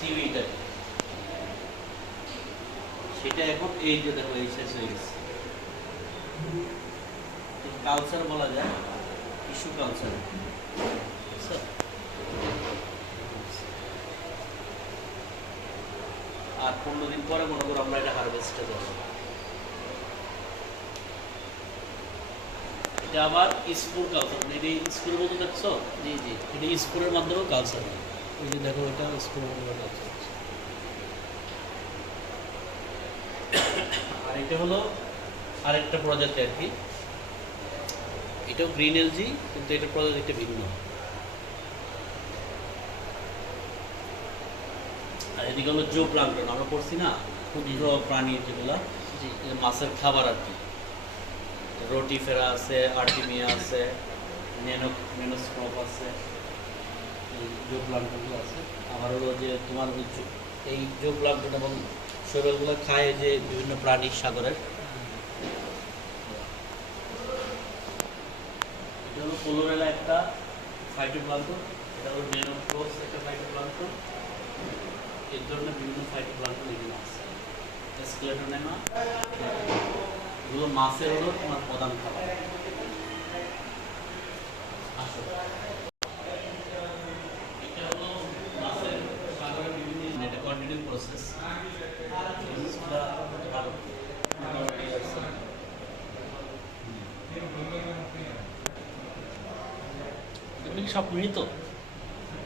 টিভিটা সেটা এখন এই যে দেখো এই শেষ হয়ে গেছে। কালচার বলা যায়, টিস্যু কালচার। আর 15 দিন পরে মনে করো আমরা এটা হারভেস্টে দেবো। এটা আবার স্পোর কালচার, এটা স্পোরের মতো দেখছো? জি জি, এটা স্পোরের মাধ্যমে কালচার হয়। এই যে দেখো এটা স্পোরের মাধ্যমে কালচার। আর এটা হলো আরেকটা প্রজাতি আর কি, এটাও গ্রিন এলজি, কিন্তু এটার প্রজাতিটা ভিন্ন। আর এদিকে হলো জো প্লাঙ্কটন, আমরা পড়ছি না ক্ষুদ্র প্রাণী যেগুলা, মাছের খাবার আর কি। রোটিফেরা আছে, আর্টিমিয়া আছে, নেনোস্ক্রপ আছে, এই জো প্লাঙ্কটনগুলো আছে। আবার হলো যে তোমার এই জো প্লাঙ্কটন এবং শৈবালগুলো খায় যে বিভিন্ন প্রাণী সাগরের। এটা হলো কোলোরেলা একটা ফাইটোপ্লাঙ্কটন, এটা হলো নেনোস্ক্রোপস একটা ফাইটোপ্লাঙ্কটন। এই ধরনের বিভিন্ন ফাইটোপ্লাঙ্কটন এখানে আছে। স্কেলেটোনেমা এগুলো মাছের হলো তোমার প্রধান খাবার। আসো, এটা হলো মাছের সাগরের বিভিন্ন, এটা কন্টিনিউ প্রসেস। সব মৃত।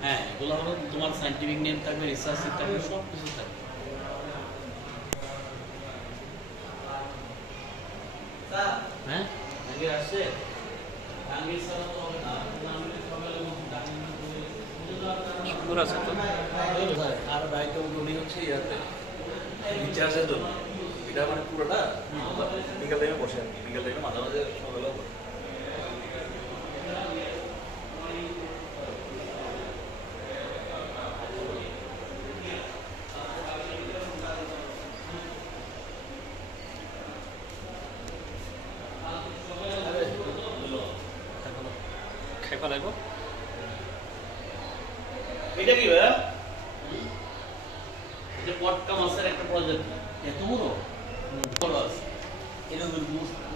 হ্যাঁ, এগুলো হলো তোমার সাইন্টিফিক নেম থাকবে, রিসার্চ থাকবে, সব কিছু থাকবে। হ্যাঁ, আগে আসছে আগে ছাড়া তো হবে না। সুন্দর আছে তো। আর দায়িত্ব উনি হচ্ছে ইয়াতে রিচার্জের জন্য এটা মানে পুরোটা বিকাল টাইমে বসে আর কি, বিকাল টাইমে মাঝে মাঝে সকালেও বসে। খাই ফেলাইব। এটা কি ভাইয়া? এটা পটকা মাছের একটা প্রজাতি। এত বড়? বড় আছে। এরকম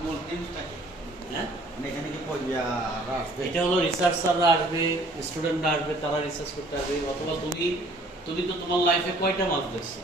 মূল জিনিসটা কি? হ্যাঁ, মানে এখানে কি আসবে? এটা হলো রিসার্চাররা আসবে, স্টুডেন্টরা আসবে, তারা রিসার্চ করতে আসবে। অথবা তুমি তো তোমার লাইফে কয়টা মাছ দেখছো?